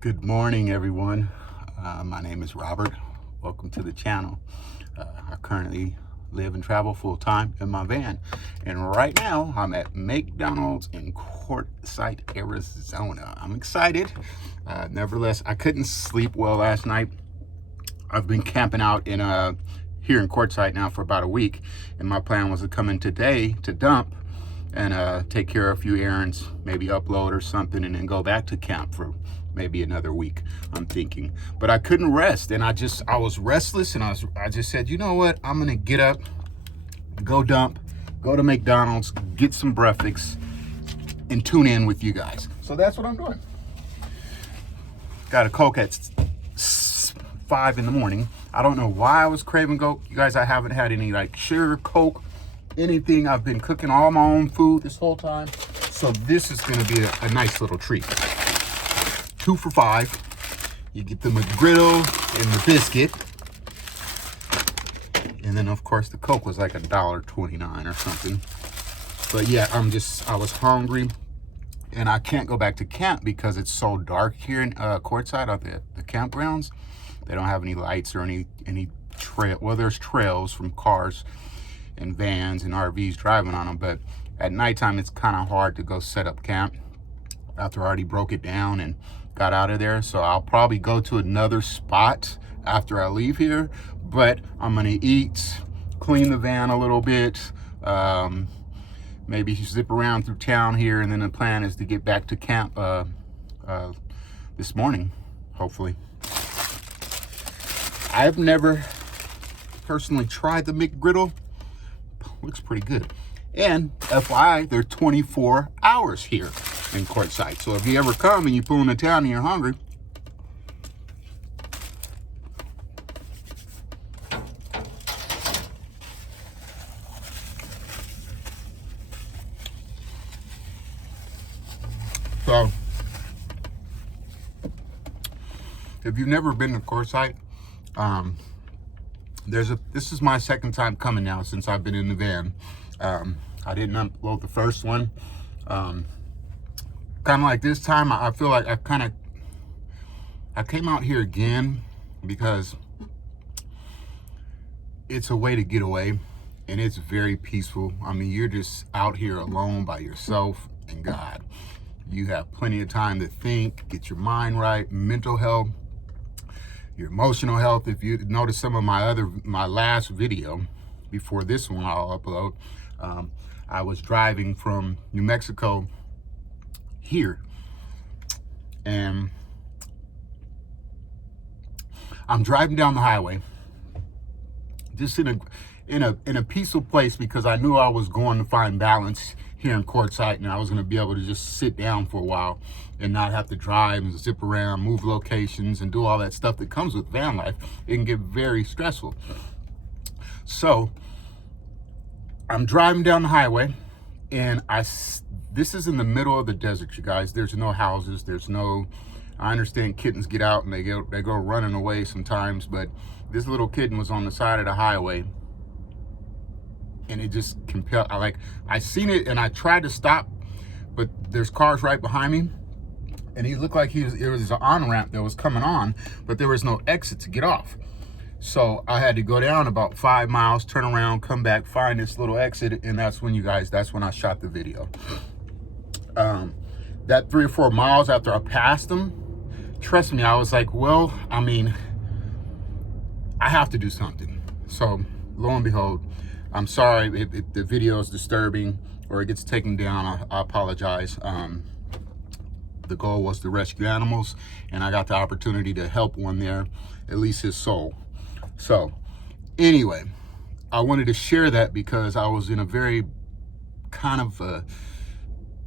Good morning, everyone. My name is Robert. Welcome to the channel. I currently live and travel full-time in my van. And right now, I'm at McDonald's in Quartzsite, Arizona. I'm excited. Nevertheless, I couldn't sleep well last night. I've been camping out here in Quartzsite now for about a week. And my plan was to come in today to dump and take care of a few errands, maybe upload or something, and then go back to camp for maybe another week, I'm thinking. But I couldn't rest, and I was restless, and I just said, you know what, I'm gonna get up, go dump, go to McDonald's, get some breakfast, and tune in with you guys. So that's what I'm doing. Got a Coke at 5 in the morning. I don't know why I was craving Coke. You guys, I haven't had any like sugar Coke, anything. I've been cooking all my own food this whole time. So this is gonna be a nice little treat. 2 for $5. You get the McGriddle and the biscuit. And then of course the Coke was like $1.29 or something. But yeah, I was hungry and I can't go back to camp because it's so dark here in Quartzsite at the campgrounds. They don't have any lights or any trail. Well, there's trails from cars and vans and RVs driving on them, but at nighttime it's kind of hard to go set up camp after I already broke it down and got out of there. So I'll probably go to another spot after I leave here, but I'm gonna eat, clean the van a little bit, maybe zip around through town here, and then the plan is to get back to camp this morning, hopefully. I've never personally tried the McGriddle. Looks pretty good. And FYI, they're 24 hours here in Quartzsite. So if you ever come and you pull into town and you're hungry, so if you've never been to Quartzsite, this is my second time coming now since I've been in the van. I didn't upload the first one. Kind of like this time, I feel like I came out here again because it's a way to get away, and it's very peaceful. I mean, you're just out here alone by yourself and God. You have plenty of time to think, get your mind right, mental health, your emotional health. If you notice some of my last video before this one I'll upload, I was driving from New Mexico here, and I'm driving down the highway just in a peaceful place because I knew I was going to find balance here in Quartzsite, and I was going to be able to just sit down for a while and not have to drive and zip around, move locations, and do all that stuff that comes with van life. It can get very stressful. So I'm driving down the highway, and this is in the middle of the desert, you guys. There's no houses. I understand kittens get out and they go running away sometimes, but this little kitten was on the side of the highway, and it just compelled. I seen it and I tried to stop, but there's cars right behind me, and he looked like it was an on-ramp that was coming on, but there was no exit to get off. So I had to go down about 5 miles, turn around, come back, find this little exit, and that's when I shot the video. That 3 or 4 miles after I passed them, trust me, I was like, well, I mean, I have to do something. So lo and behold, I'm sorry if the video is disturbing or it gets taken down. I apologize. The goal was to rescue animals, and I got the opportunity to help one there, at least his soul. So anyway, I wanted to share that because I was in a very kind of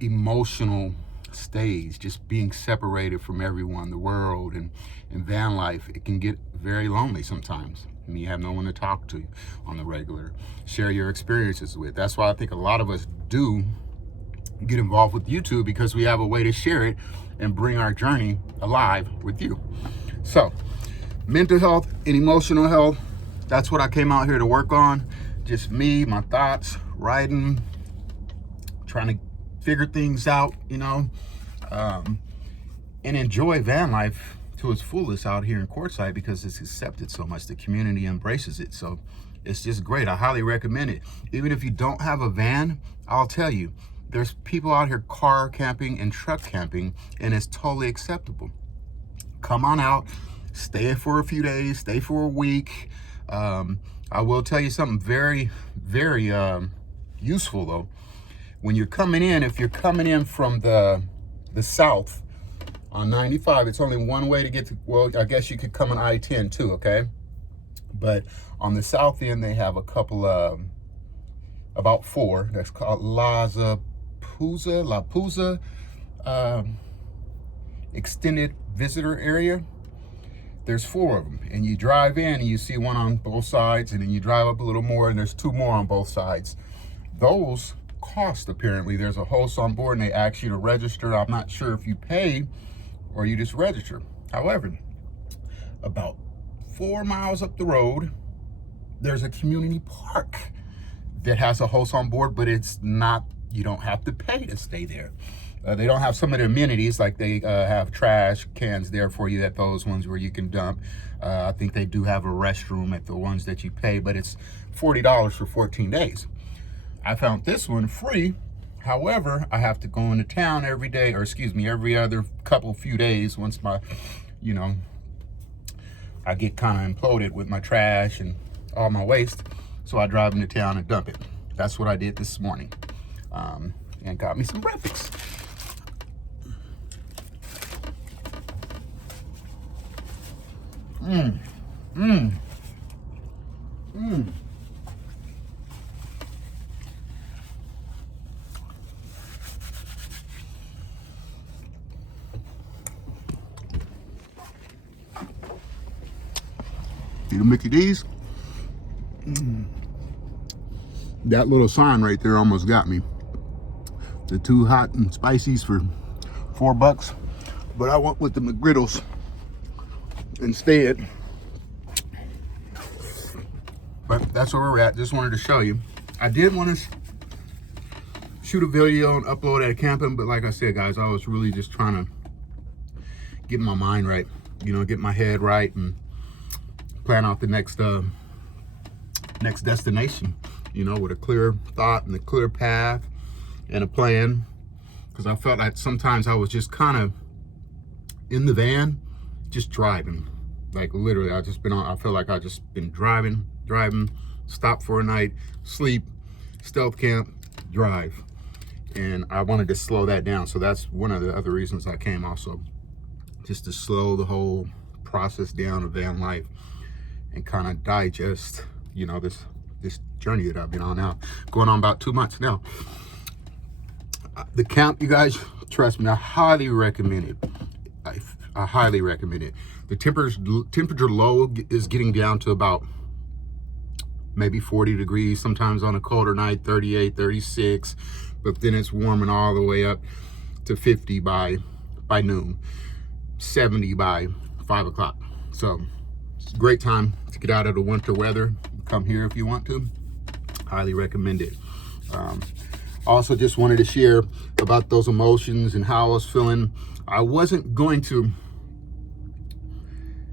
emotional stage, just being separated from everyone, the world, and van life. It can get very lonely sometimes, and you have no one to talk to on the regular, share your experiences with. That's why I think a lot of us do get involved with YouTube, because we have a way to share it and bring our journey alive with you. So mental health and emotional health, that's what I came out here to work on. Just me, my thoughts, writing, trying to figure things out, you know. and enjoy van life to its fullest out here in Quartzsite because it's accepted so much. The community embraces it. So it's just great. I highly recommend it. Even if you don't have a van, I'll tell you, there's people out here car camping and truck camping, and it's totally acceptable. Come on out, stay for a few days, stay for a week. I will tell you something very, very useful though. When you're coming in, if you're coming in from the south on 95, it's only one way to get to, well, I guess you could come on I-10 too, okay? But on the south end, they have a couple of, about 4, that's called La Puza extended visitor area. There's 4 of them, and you drive in and you see one on both sides, and then you drive up a little more and there's 2 more on both sides. Those cost, apparently. There's a host on board and they ask you to register. I'm not sure if you pay or you just register. However, about 4 miles up the road, there's a community park that has a host on board, but it's not, you don't have to pay to stay there. They don't have some of the amenities, like they have trash cans there for you at those ones where you can dump. I think they do have a restroom at the ones that you pay, but it's $40 for 14 days. I found this one free. However, I have to go into town every day, or excuse me, every other few days once my, you know, I get kind of imploded with my trash and all my waste. So I drive into town and dump it. That's what I did this morning. And got me some breakfast. See the Mickey D's? That little sign right there almost got me. The 2 hot and spicies for $4, but I went with the McGriddles instead. But that's where we're at. Just wanted to show you. I did want to shoot a video and upload at camping, but like I said, guys, I was really just trying to get my mind right, you know, get my head right and plan out the next destination, you know, with a clear thought and a clear path and a plan. Because I felt like sometimes I was just kind of in the van, just driving. Like literally, I feel like I just been driving, stop for a night, sleep, stealth camp, drive. And I wanted to slow that down. So that's one of the other reasons I came also, just to slow the whole process down of van life and kind of digest, you know, this journey that I've been on now, going on about 2 months now. The camp, you guys, trust me, I highly recommend it. I highly recommend it. The temperature low is getting down to about maybe 40 degrees, sometimes on a colder night, 38, 36, but then it's warming all the way up to 50 by noon, 70 by 5 o'clock. So it's a great time to get out of the winter weather. Come here if you want to. Highly recommend it. Also just wanted to share about those emotions and how I was feeling. I wasn't going to,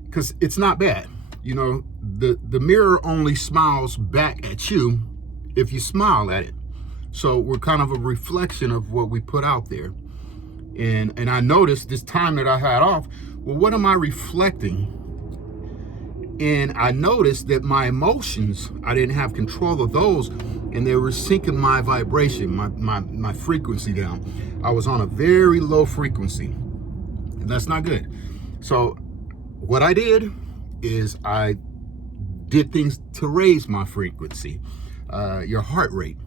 because it's not bad. You know, the mirror only smiles back at you if you smile at it. So we're kind of a reflection of what we put out there. And I noticed this time that I had off, well, what am I reflecting? And I noticed that my emotions, I didn't have control of those, and they were sinking my vibration, my frequency down. I was on a very low frequency, and that's not good. So what I did is I did things to raise my frequency, your heart rate,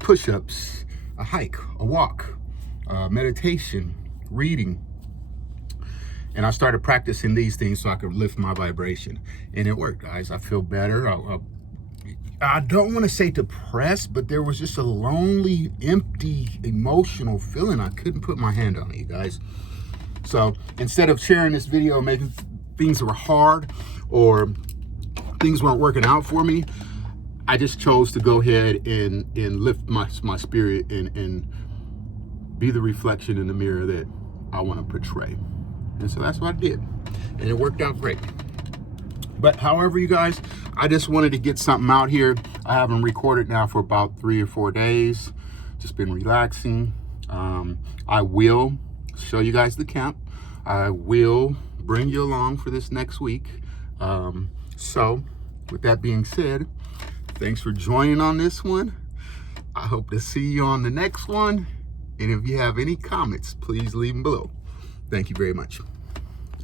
push-ups, a hike, a walk, meditation, reading. And I started practicing these things so I could lift my vibration. And it worked, guys. I feel better. I don't want to say depressed, but there was just a lonely, empty, emotional feeling. I couldn't put my hand on it, you guys. So instead of sharing this video, making things were hard or things weren't working out for me, I just chose to go ahead and lift my spirit and be the reflection in the mirror I want to portray. And so that's what I did. And it worked out great. But however, you guys, I just wanted to get something out here. I haven't recorded now for about 3 or 4 days. Just been relaxing. I will show you guys the camp. I will bring you along for this next week. So with that being said, thanks for joining on this one. I hope to see you on the next one. And if you have any comments, please leave them below. Thank you very much.